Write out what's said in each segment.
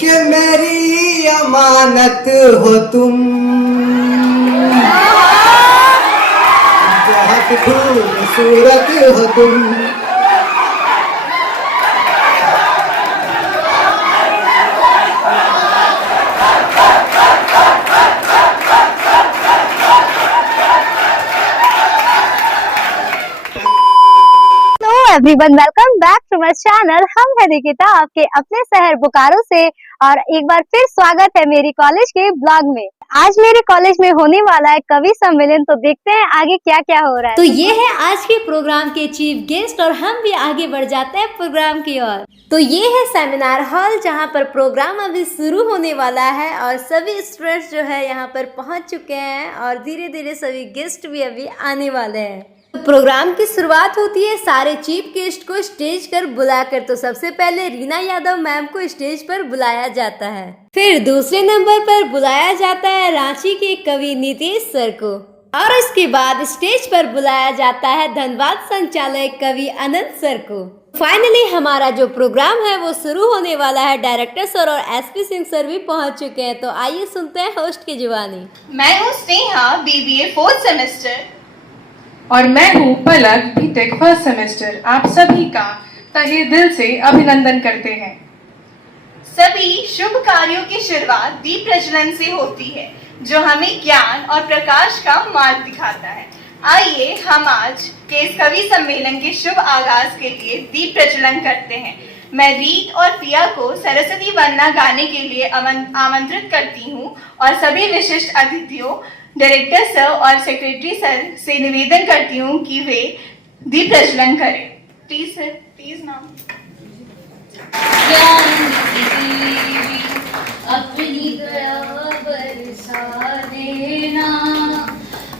कि मेरी अमानत हो तुम, बहुत खूबसूरत हो तुम। Everyone welcome back to my channel. हम है निकिता आपके अपने शहर बोकारो से और एक बार फिर स्वागत है मेरी कॉलेज के ब्लॉग में। आज मेरे कॉलेज में होने वाला है कवि सम्मेलन, तो देखते हैं आगे क्या क्या हो रहा है। तो ये है आज के प्रोग्राम के चीफ गेस्ट और हम भी आगे बढ़ जाते हैं प्रोग्राम की ओर। तो ये है सेमिनार हॉल जहाँ पर प्रोग्राम अभी शुरू होने वाला है और सभी स्टूडेंट्स जो है यहाँ पर पहुँच चुके हैं और धीरे धीरे सभी गेस्ट भी अभी आने वाले हैं। प्रोग्राम की शुरुआत होती है सारे चीफ गेस्ट को स्टेज पर बुलाकर। तो सबसे पहले रीना यादव मैम को स्टेज पर बुलाया जाता है, फिर दूसरे नंबर पर बुलाया जाता है रांची के कवि नीतीश सर को और इसके बाद स्टेज पर बुलाया जाता है धनबाद संचालय कवि अनंत सर को। फाइनली हमारा जो प्रोग्राम है वो शुरू होने वाला है। डायरेक्टर सर और एसपी सिंह सर भी पहुंच चुके हैं, तो आइए सुनते हैं होस्ट की जुबानी। मैं हूँ स्नेहा, BBA 4th सेमेस्टर। और मैं हूँ पलक, बीटेक 1st सेमेस्टर। आप सभी का तहे दिल से अभिनंदन करते हैं। सभी शुभ कार्यों की शुरुआत दीप प्रज्वलन से होती है, जो हमें ज्ञान और प्रकाश का मार्ग दिखाता है। आइए हम आज के इस कवि सम्मेलन के शुभ आगाज के लिए दीप प्रज्वलन करते हैं। मैं रीत और पिया को सरस्वती वंदना गाने के लिए आमंत्रित करती हूँ और सभी विशिष्ट अतिथियों, डायरेक्टर सर और सेक्रेटरी सर से निवेदन करती हूँ कि वे दीप प्रज्वलन करें। प्लीज सर, प्लीज नाम। अपनी दया बरसा देना,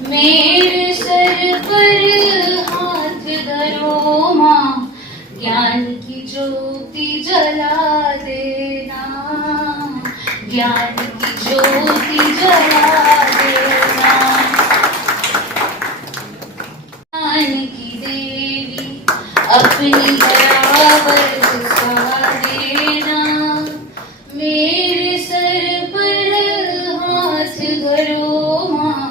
मेरे सर पर हाथ धरो माँ, ज्ञान की ज्योति जला देना, ज्ञान की ज्योति जला देना। ज्ञान की देवी अपनी दया बरसा देना, मेरे सर पर हाथ धरो माँ,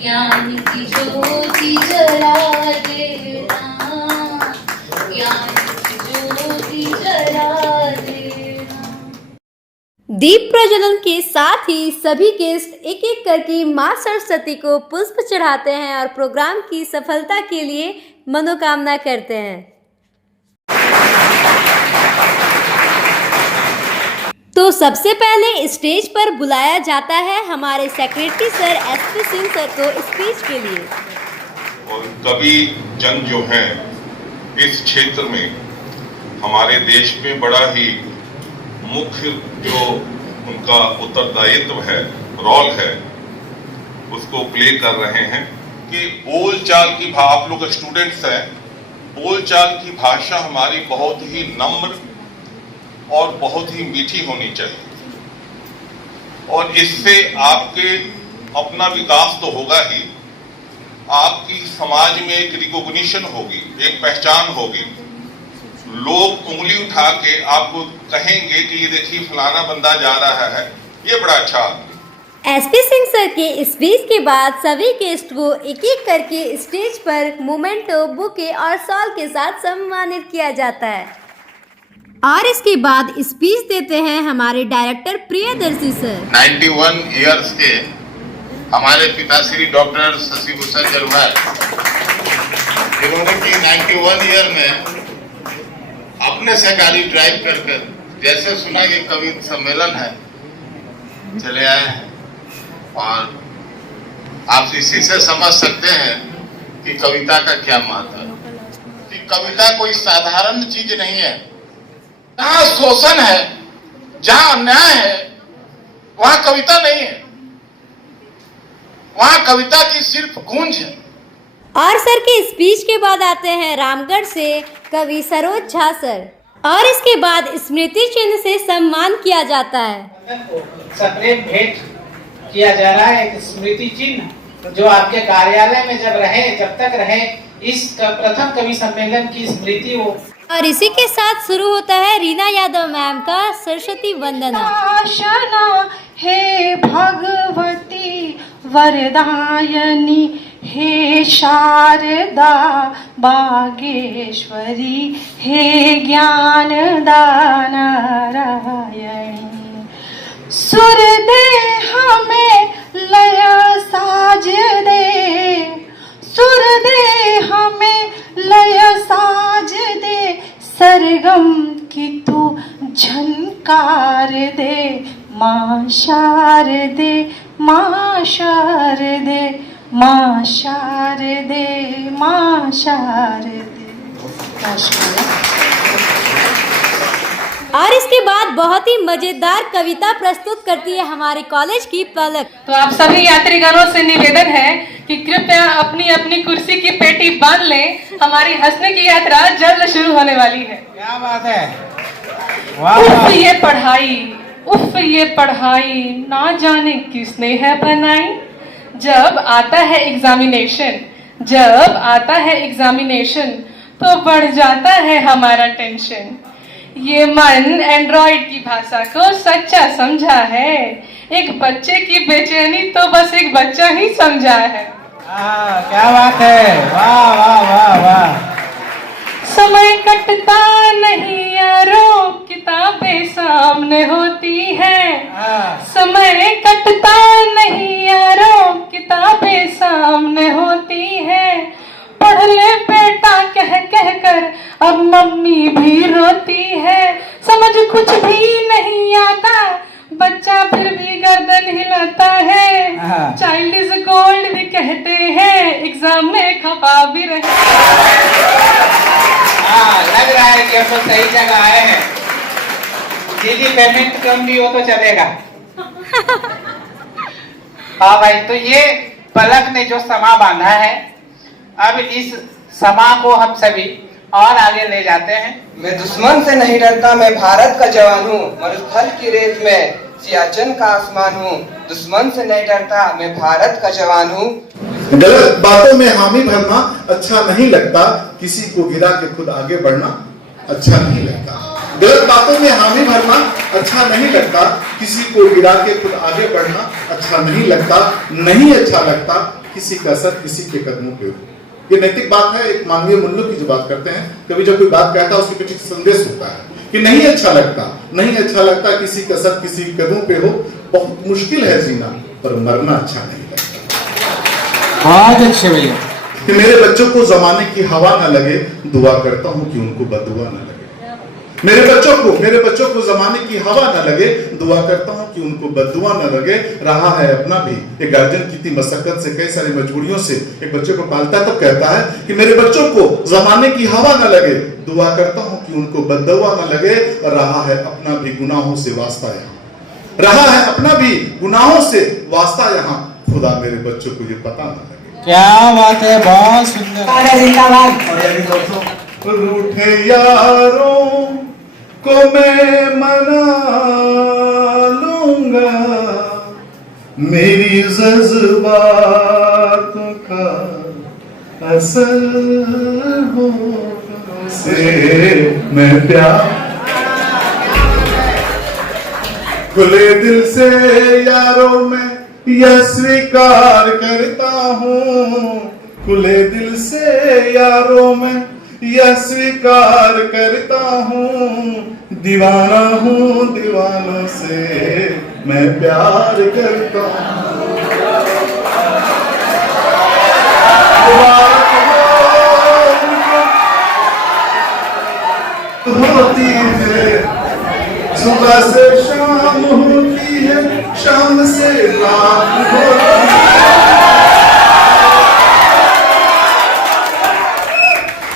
ज्ञान की ज्योति जला देना, ज्ञान की ज्योति जला देना। दीप प्रज्वलन के साथ ही सभी गेस्ट एक एक करके मां सरस्वती को पुष्प चढ़ाते हैं और प्रोग्राम की सफलता के लिए मनोकामना करते हैं। तो सबसे पहले स्टेज पर बुलाया जाता है हमारे secretary sir SP Singh sir को स्पीच के लिए। और कवि जन जो है इस क्षेत्र में हमारे देश में बड़ा ही मुख्य जो उनका उत्तरदायित्व है, रोल है, उसको प्ले कर रहे हैं कि बोलचाल की आप लोग स्टूडेंट्स हैं, बोलचाल की भाषा हमारी बहुत ही नम्र और बहुत ही मीठी होनी चाहिए और इससे आपके अपना विकास तो होगा ही, आपकी समाज में एक रिकॉग्निशन होगी, एक पहचान होगी। लोग उंगली उठा के आपको कहेंगे कि ये देखिए फलाना बंदा जा रहा है, ये बड़ा अच्छा। एसपी सिंह सर के स्पीच के बाद सभी गेस्ट को एक एक करके स्टेज पर मोमेंटो, बुके और शॉल के साथ सम्मानित किया जाता है और इसके बाद स्पीच देते हैं हमारे डायरेक्टर प्रियदर्शी सर। 91 इयर्स के हमारे पिताश्री डॉक्टर शशि भूषण जलवाल, इन्होंने की 91 ईयर में अपने से गाड़ी ड्राइव करके जैसे सुना कि कवि सम्मेलन है चले आए हैं और आप इसी से समझ सकते हैं कि कविता का क्या महत्व है। कि कविता कोई साधारण चीज नहीं है। जहाँ शोषण है, जहाँ अन्याय है, वहाँ कविता नहीं है, वहाँ कविता की सिर्फ गूंज है। और सर के स्पीच के बाद आते हैं रामगढ़ से कवि सरोज झा सर और इसके बाद स्मृति चिन्ह से सम्मान किया जाता है। सप्रेम भेंट किया जा रहा है, एक स्मृति चिन्ह जो आपके कार्यालय में जब तक रहे, इस प्रथम कवि सम्मेलन की स्मृति हो। और इसी के साथ शुरू होता है रीना यादव मैम का सरस्वती वंदना। शासना हे भगवती वरदायनी, हे शारदा बागेश्वरी, हे ज्ञानदा नारायणी। सुर दे हमें लय साज दे, सुर दे हमें लय साज दे, सरगम की तू झनकार दे, माँ शारदे, माँ शारदे, माँ शारदे, माँ शारदे। और इसके बाद बहुत ही मजेदार कविता प्रस्तुत करती है हमारे कॉलेज की पलक। तो आप सभी यात्रीगणों से निवेदन है कि कृपया अपनी अपनी कुर्सी की पेटी बांध लें, हमारी हंसने की यात्रा जल्द शुरू होने वाली है। क्या बात है, वाह उफ ये पढ़ाई, उफ ये पढ़ाई, ना जाने किसने है बनाई। जब आता है एग्जामिनेशन, जब आता है एग्जामिनेशन, तो बढ़ जाता है हमारा टेंशन। ये मन एंड्रॉइड की भाषा को सच्चा समझा है, एक बच्चे की बेचैनी तो बस एक बच्चा ही समझा है। क्या बात है, वाह वाह वाह वाह। समय कटता नहीं यारो, किताबें सामने होती हैं। समय कटता नहीं यारो, किताबें सामने होती हैं। पढ़ ले बेटा कह कह कर अब मम्मी भी रोती है। समझ कुछ भी नहीं आता, बच्चा फिर भी गर्दन हिलाता है। चाइल्ड इज गोल्ड भी कहते हैं, एग्जाम में खपा भी रहे। लग रहा है कि हम तो सही जगह आए हैं। जी पेमेंट कम भी हो तो चलेगा। हाँ भाई, तो ये पलक ने जो समा बांधा है, अब इस समा को हम सभी और आगे ले जाते हैं। मैं दुश्मन से नहीं डरता, मैं भारत का जवान हूँ, मरुस्थल की रेत में सियाचिन का आसमान हूँ। दुश्मन से नहीं डरता, मैं भारत का जवान हूँ। गलत बातों में हामी भरना अच्छा नहीं लगता, किसी को गिरा के खुद आगे बढ़ना अच्छा नहीं लगता। गलत बातों में हामी भरना अच्छा नहीं लगता, किसी को गिरा के खुद आगे बढ़ना अच्छा नहीं लगता। नहीं अच्छा लगता किसी का असर किसी के कदमों पे हो। ये नैतिक बात है, एक मानवीय मूल्यों की जो बात करते हैं। कभी जब कोई बात कहता है उसके पीछे संदेश होता है कि नहीं अच्छा लगता, नहीं अच्छा लगता किसी का असर किसी के कदमों पे हो। बहुत मुश्किल है जीना, पर मरना अच्छा नहीं लगता। बहुत अच्छे भैया। कि मेरे बच्चों को जमाने की हवा न लगे, दुआ करता हूं कि उनको बददुआ न लगे। मेरे बच्चों को जमाने की हवा न लगे, दुआ करता हूं कि उनको बददुआ न लगे। रहा है अपना भी, एक गार्जियन कितनी मशक्कत से, कई सारी मजबूरियों से एक बच्चे को पालता है, तब कहता है कि मेरे बच्चों को जमाने की हवा न लगे, दुआ करता हूं कि उनको बददुआ न लगे। और रहा है अपना भी गुनाहों से वास्ता यहाँ, रहा है अपना भी गुनाहों से वास्ता यहाँ। खुदा मेरे बच्चों को ये पता न लगे। क्या बात है, बहुत सुंदर। जिंदाबाद। रूठे यारों को मैं मना लूंगा, मेरी जज्बातों का असर होगा से मैं प्यार। खुले दिल से यारों में यह स्वीकार करता हूँ, खुले दिल से यारों में यह स्वीकार करता हूँ। दीवाना हूँ दीवानों से मैं प्यार करता हूँ। होती है सुबह से शाम होती है, शाम से रात होती है।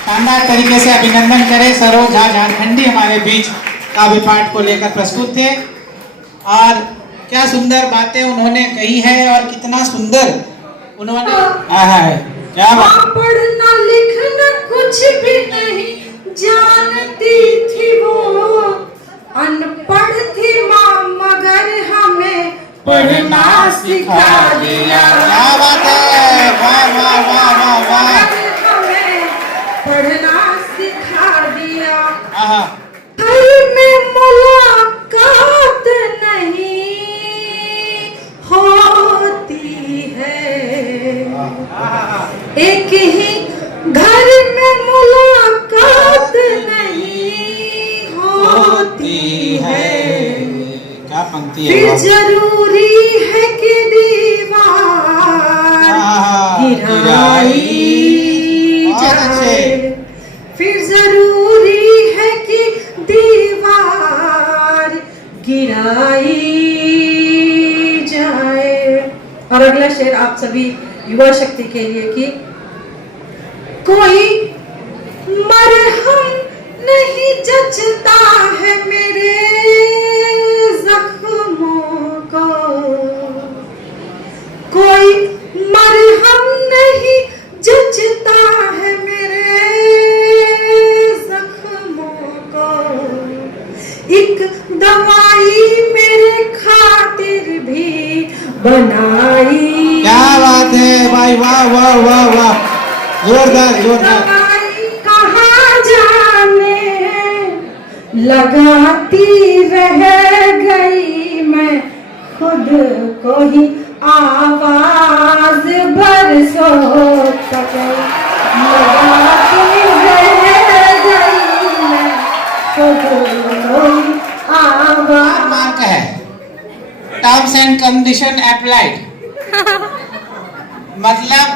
शानदार तरीके से अभिनंदन करें। सरोज झा झारखंडी हमारे बीच काव्य पाठ को लेकर प्रस्तुत थे, और क्या सुंदर बातें उन्होंने कही है, और कितना सुंदर उन्होंने क्या बात। पढ़ना लिखना कुछ भी नहीं जानती थी वो, अनपढ़ थी माँ मगर हमें पढ़ना सिखा दिया। क्या बात है, वाह वाह वाह वाह वाह। हमें पढ़ना सिखा दिया। एक ही घर में मुलाकात नहीं होती है, क्या पंक्ति है फिर वाह। जरूरी है कि दीवार गिराई बहुत अच्छे। जाए, फिर जरूरी है कि दीवार गिराई जाए। और अगला शेर आप सभी युवा शक्ति के लिए कि कोई मरहम नहीं जचता है मेरे जख्मों को, कोई मरहम नहीं जचता है मेरे जख्मों को, एक दवाई मेरे खातिर भी बनाई। क्या बात है भाई, वाह वाह वाह वाह, जोरदार जोरदार। दवाई कहाँ जाने लगाती रह गई मैं खुद को ही आवाज बरसों तक लगाती रह गई मैं खुद को ही आवाज। मार्क है, टर्म्स एंड कंडीशन अप्लाइड, मतलब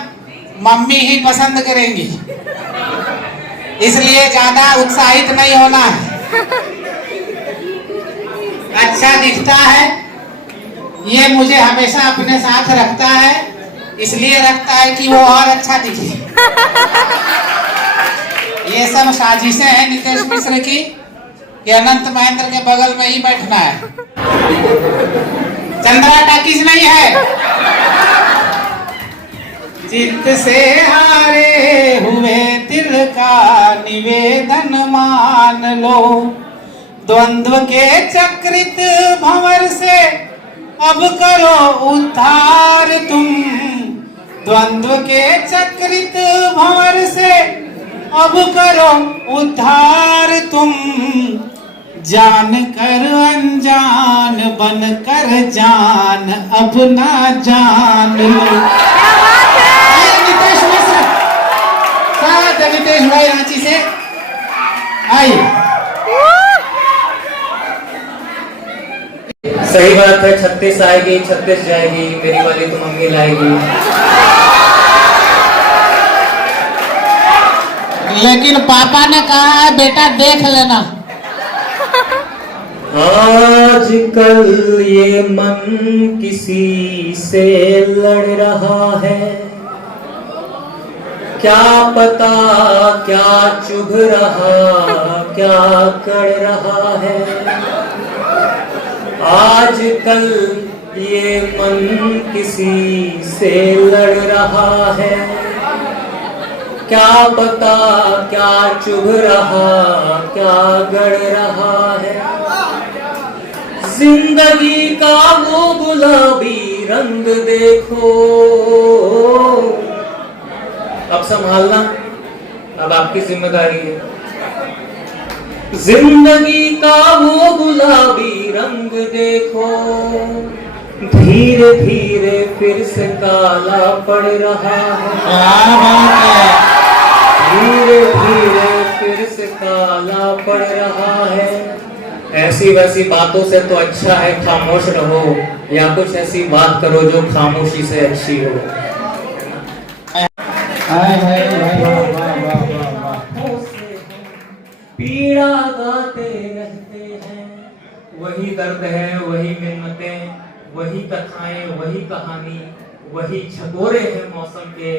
मम्मी ही पसंद करेंगी, इसलिए ज्यादा उत्साहित नहीं होना है। अच्छा दिखता है, ये मुझे हमेशा अपने साथ रखता है, इसलिए रखता है कि वो और अच्छा दिखे। ये सब साजिशें हैं नितेश मिश्र की कि अनंत महेंद्र के बगल में ही बैठना है, चंद्रा टाकिज नहीं है। चित्त से हारे हुए दिल का निवेदन मान लो, द्वंद्व के चक्रित भंवर से अब करो उद्धार तुम, द्वंद्व के चक्रित भंवर से अब करो उद्धार तुम, जान कर अनजान बन कर जान अब ना जान लो। नितेश मिश्र, नितेश भाई रांची से आइए। सही बात है, 36 आएगी 36 जाएगी, मेरी वाली तो मम्मी लाएगी। लेकिन पापा ने कहा है बेटा देख लेना। आजकल ये मन किसी से लड़ रहा है, क्या पता क्या चुभ रहा क्या कर रहा है। आजकल ये मन किसी से लड़ रहा है, क्या पता क्या चुभ रहा क्या गड़ रहा है। जिंदगी का वो गुलाबी रंग देखो, अब संभालना, अब आपकी जिम्मेदारी है। जिंदगी का वो गुलाबी रंग देखो, धीरे धीरे फिर से काला पड़ रहा है, धीरे धीरे फिर से काला पड़ रहा है। ऐसी वैसी बातों से तो अच्छा है खामोश रहो, या कुछ ऐसी बात करो जो खामोशी से अच्छी हो। पीड़ा गाते रहते हैं, वही दर्द है वही मिन्नतें, वही कथाएं वही कहानी, वही झकोरे हैं मौसम के,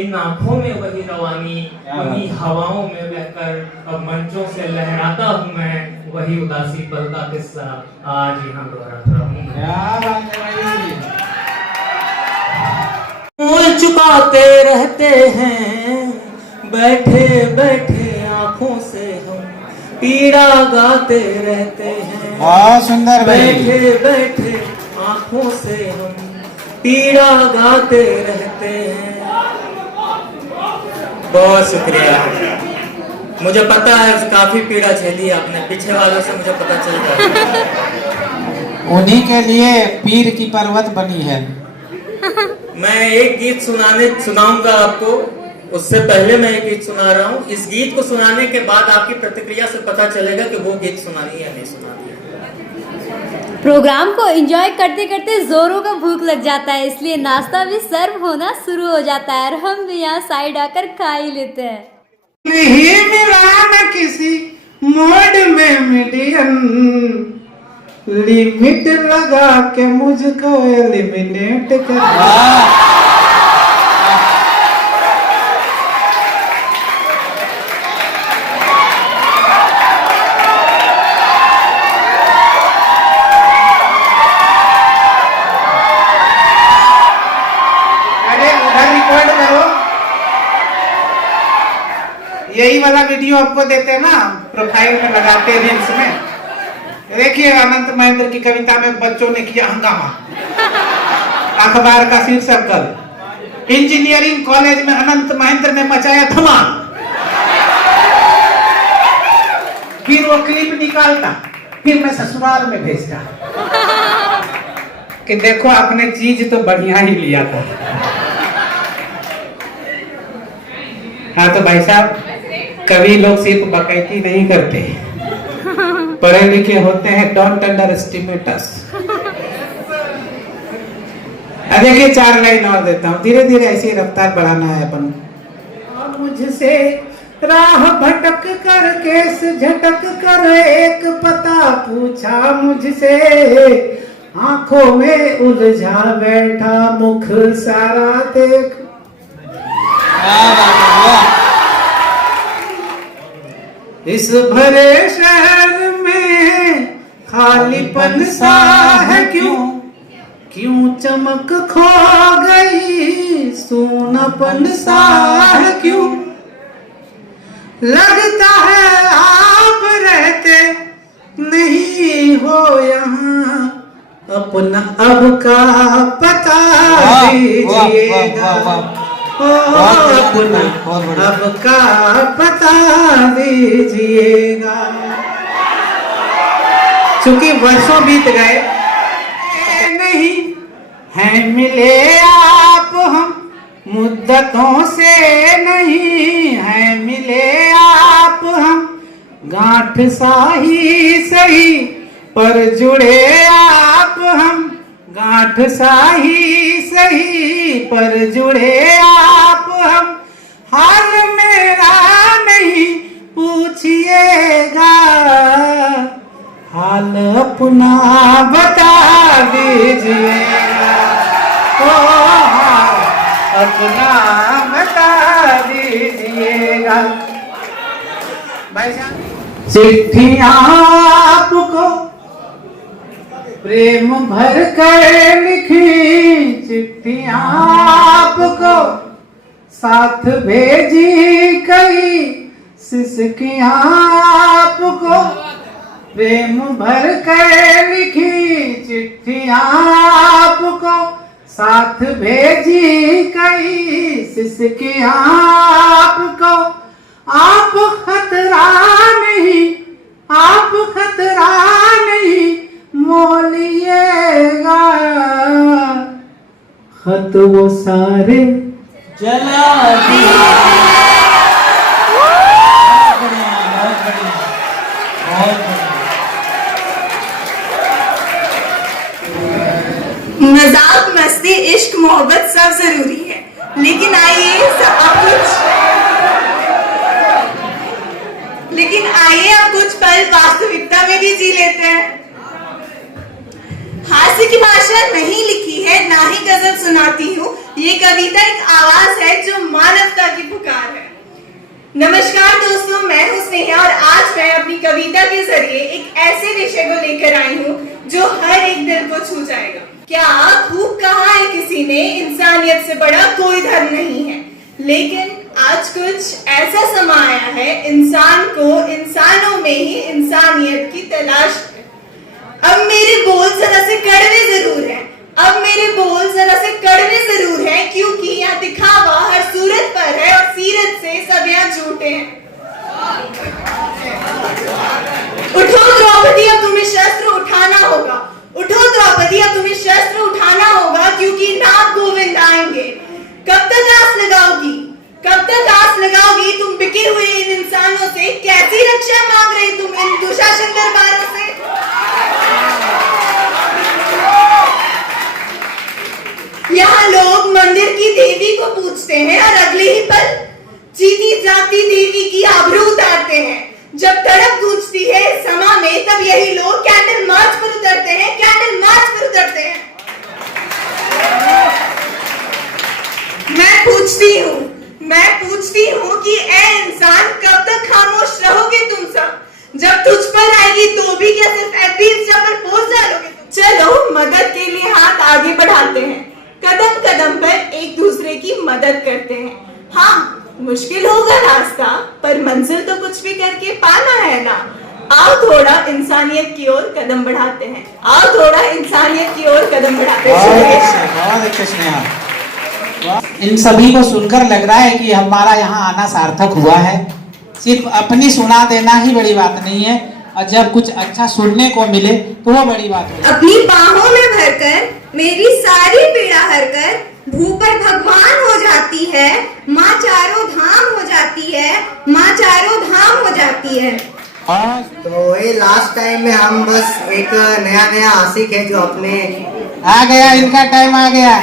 इन आंखों में वही रवानी, वही हवाओं में बहकर अब मंचों से लहराता हूँ मैं, वही उदासी पल का किस्सा आज यहाँ दोहराता हूँ। मोल चुकाते रहते हैं बैठे बैठे आंखों से हम, पीड़ा गाते रहते हैं बहुत सुंदर भाई। बैठे बैठे आंखों से हम पीड़ा गाते रहते हैं। बहुत शुक्रिया, मुझे पता है काफी पीड़ा झेली आपने, पीछे वालों से मुझे पता चलता है। उन्हीं के लिए पीर की पर्वत बनी है। मैं एक गीत सुनाऊंगा आपको, उससे पहले मैं एक गीत सुना रहा हूँ। इस गीत को सुनाने के बाद आपकी प्रतिक्रिया से पता चलेगा कि वो गीत सुनानी है या नहीं सुनानी है। प्रोग्राम को एंजॉय करते करते जोरों का भूख लग जाता है, इसलिए नाश्ता भी सर्व होना शुरू हो जाता है और हम भी यहाँ साइड आकर खा ही लेते हैं। नहीं मिला न किसी मोड में मीडियम, लिमिट लगा के मुझको एलिमिनेट कर। यही वाला वीडियो आपको देते हैं ना, प्रोफाइल में लगाते हैं रील्स में। देखिए अनंत महेंद्र की कविता में बच्चों ने किया हंगामा। अखबार का शीर्षक कल, इंजीनियरिंग कॉलेज में अनंत महेंद्र ने मचाया धमाल। फिर वो क्लिप निकालता, फिर मैं ससुराल में भेजता कि देखो आपने चीज तो बढ़िया ही लिया था। हाँ तो भाई साहब, कभी लोग सिर्फ बकैती नहीं करते, पढ़े लिखे होते हैं। डोंट अंडर एस्टिमेट अस। देखिए 4 लाइन और देता हूँ, धीरे धीरे ऐसी रफ्तार बढ़ाना है अपन। मुझसे राह भटक कर केस झटक कर एक पता पूछा मुझसे, आंखों में उलझा बैठा मुख सारा देख। इस भरे शहर में खालीपन सा है क्यों, क्यों चमक खो गई, सूनापन सा है क्यों, लगता है आप रहते नहीं हो यहाँ, अपना अब का पता दीजिएगा, अपना अब का पता दीजिएगा। चूंकि वर्षों बीत गए नहीं हैं मिले आप, हम मुद्दतों से नहीं हैं मिले आप, हम गांठ सा ही सही पर जुड़े आप, हम गांठ सा ही सही पर जुड़े आप, हम हाल मेरा नहीं पूछिएगा, हाल अपना बता दीजिएगा, ओ हाल अपना बता दीजिएगा। भाई साहब, चिट्ठियां आपको प्रेम भर कर लिखी, चिट्ठियां आपको साथ भेजी कई, सिसकियां आपको प्रेम भर कर लिखी, चिट्ठियां आपको साथ भेजी कई, सिसकियां आपको। आप खतरा नहीं, आप खतरा नहीं मोलिएगा, खत वो सारे जला दिए। बहुत बढ़िया, बहुत बढ़िया, बहुत बढ़िया। मजाक मस्ती इश्क मोहब्बत सब जरूरी है, लेकिन आइए अब कुछ पल वास्तविकता में भी जी लेते हैं। हास्य की भाषा नहीं लिखी है, ना ही गजल सुनाती हूँ, ये कविता एक आवाज है जो मानवता की पुकार है। नमस्कार दोस्तों, मैं हूँ स्नेहा और आज मैं अपनी कविता के जरिए एक ऐसे विषय को लेकर आई हूँ जो हर एक दिल को छू जाएगा। क्या खूब कहा है किसी ने, इंसानियत से बड़ा कोई धर्म नहीं है, लेकिन आज कुछ ऐसा समा आया है, इंसान को इंसानों में ही इंसानियत की तलाश है। अब मेरे बोल जरा से कड़वे जरूर हैं, अब मेरे बोल जरा से कड़वे जरूर हैं, क्योंकि यहाँ दिखावा हर सूरत पर है और सीरत से सब यहाँ झूठे हैं। उठो द्रौपदी, अब तुम्हें शस्त्र उठाना होगा, उठो द्रौपदी, अब तुम्हें शस्त्र उठाना होगा, क्योंकि नाग गोविंद आएंगे। कब तक आस लगाओगी, कब तक आस लगाओगी तुम बिके हुए इन इंसानों से? कैसी रक्षा मांग रही तुम इन दुशासन दरबारों से? यहाँ लोग मंदिर की देवी को पूजते हैं और अगले ही पल जीती जाती देवी की आबरू उतारते हैं। जब तड़प गूंजती है समा में, तब यही लोग कैंडल मार्च पर उतरते हैं, कैंडल मार्च पर उतरते हैं। मैं पूछती हूँ कि ए इंसान, कब तक खामोश रहोगे तुम सब? जब तुझ पर आएगी तो भी क्या सिर्फ FB इंस्टा पर पोस्ट डालोगे तुम? चलो मदद के लिए हाथ आगे बढ़ाते हैं, कदम कदम पर एक दूसरे की मदद करते हैं। हाँ, मुश्किल होगा रास्ता, पर मंजिल तो कुछ भी करके पाना है ना। आओ थोड़ा इंसानियत की ओर कदम बढ़ाते हैं, आओ थोड़ा इंसानियत की ओर कदम बढ़ाते हैं। बहुत अच्छे स्नेहा। इन सभी को सुनकर लग रहा है कि हमारा यहाँ आना सार्थक हुआ है। सिर्फ अपनी सुना देना ही बड़ी बात नहीं है, और जब कुछ अच्छा सुनने को मिले तो वो बड़ी बात है। अपनी बाहों में भरकर मेरी सारी पीड़ा हरकर भू पर भगवान हो जाती है, माँ चारों धाम हो जाती है, माँ चारों धाम हो जाती है। तो ये लास्ट टाइम में हम बस एक नया आशिक है जो अपने आ गया, इनका टाइम आ गया।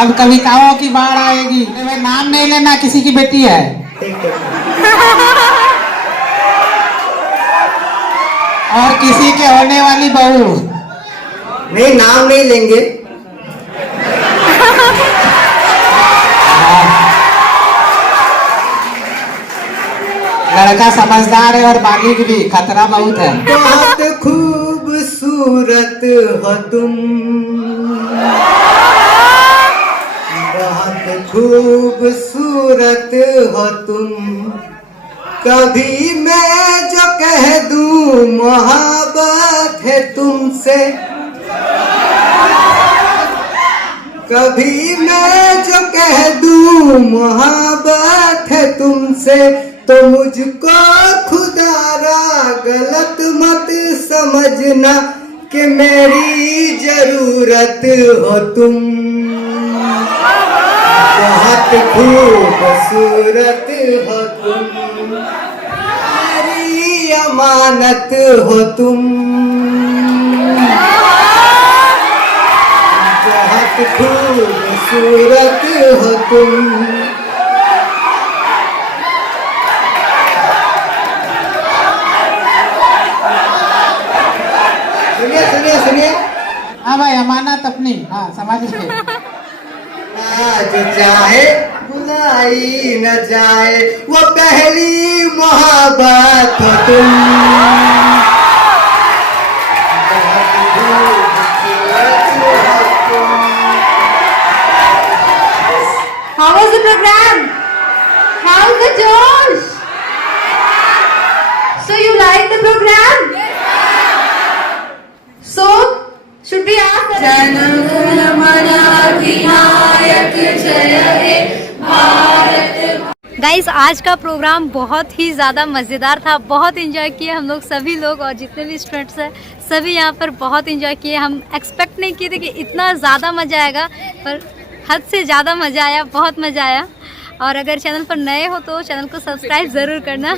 अब कविताओं की बाढ़ आएगी। नाम नहीं लेना, किसी की बेटी है। और किसी के होने वाली बहू। नहीं, नाम नहीं लेंगे। लड़का समझदार है और बालिग भी, खतरा बहुत है। बहुत खूबसूरत हो तुम, बहुत खूबसूरत हो तुम। कभी मैं जो कह दूं मोहब्बत है तुमसे, कभी मैं जो कह दूं मोहब्बत है तुमसे, तो मुझको खुदारा गलत मत समझना कि मेरी जरूरत हो तुम। बहुत खूबसूरत हो तुम, मेरी अमानत हो तुम। बहुत खूबसूरत हो तुम। सुनिए। हाँ भाई, अमानत अपनी, हाँ समझ के। जो चाहे बुलाई न जाए, वो पहली मोहब्बत हो तुम। How was the program? How's the Josh? So you like the program? So should we ask? Guys, आज का प्रोग्राम बहुत ही ज़्यादा मज़ेदार था। बहुत इंजॉय किए हम लोग, सभी लोग, और जितने भी स्टूडेंट्स हैं सभी यहाँ पर बहुत इंजॉय किए। हम एक्सपेक्ट नहीं किए थे कि इतना ज़्यादा मज़ा आएगा, पर हद से ज़्यादा मज़ा आया, बहुत मज़ा आया। और अगर चैनल पर नए हो तो चैनल को सब्सक्राइब ज़रूर करना।